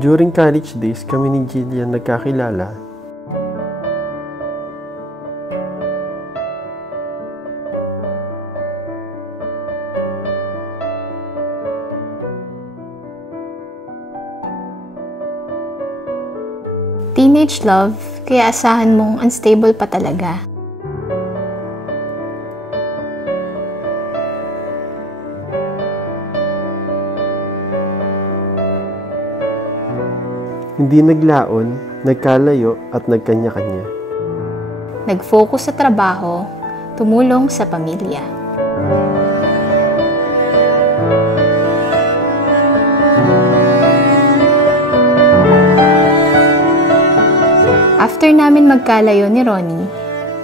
During college days, kami ni Jillian nagkakilala. Teenage love, kaya asahan mong unstable pa talaga. Hindi naglaon, nagkalayo at nagkanya-kanya. Nag-focus sa trabaho, tumulong sa pamilya. After namin magkalayo ni Ronnie,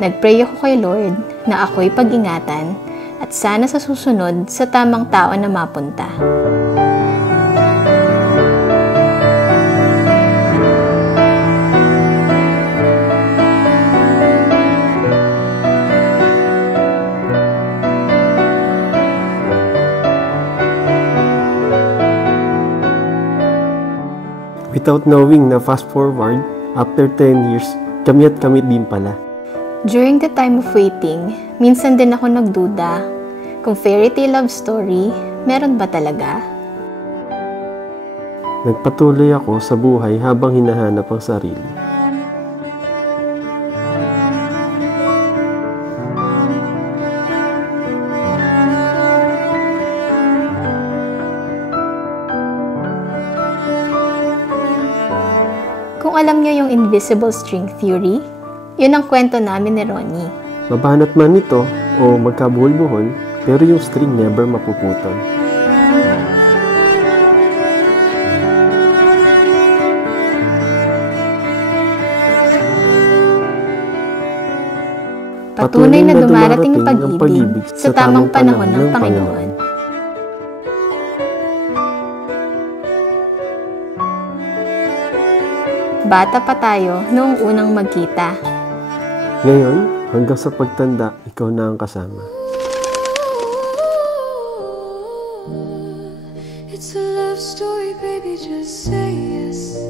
nagpray ako kay Lord na ako'y pag-ingatan at sana sa susunod sa tamang tao na mapunta. Without knowing na fast forward, after 10 years, kami at kami din pala. During the time of waiting, minsan din ako nagduda kung fairy tale love story, meron ba talaga? Nagpatuloy ako sa buhay habang hinahanap ang sarili. Kung alam niyo yung invisible string theory, yun ang kwento namin ni Ronnie. Mabanat man ito o magkabuhol-buhol, pero yung string never mapuputol. Patunay na dumarating ang pag-ibig sa tamang panahon ng Panginoon. Bata pa tayo noong unang magkita. Ngayon, hanggang sa pagtanda, ikaw na ang kasama. It's a love story, baby, just say yes.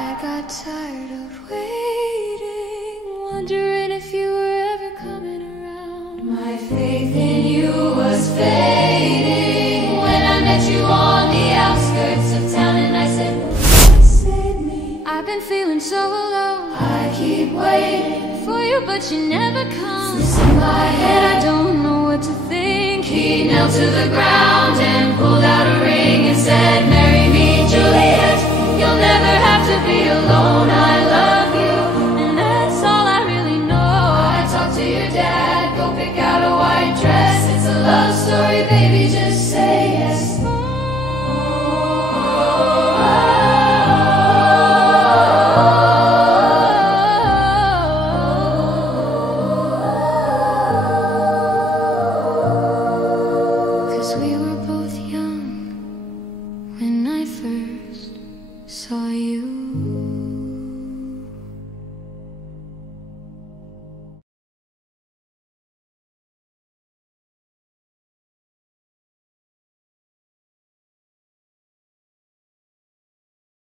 I got tired of waiting, wondering if you were ever coming around. My faith in you was fading when I met you on the outskirts of town, and I said, save me. I've been feeling so alone. I keep waiting for you, but you never come. In my head, I don't know what to think. He knelt to the ground and pulled out a ring and said,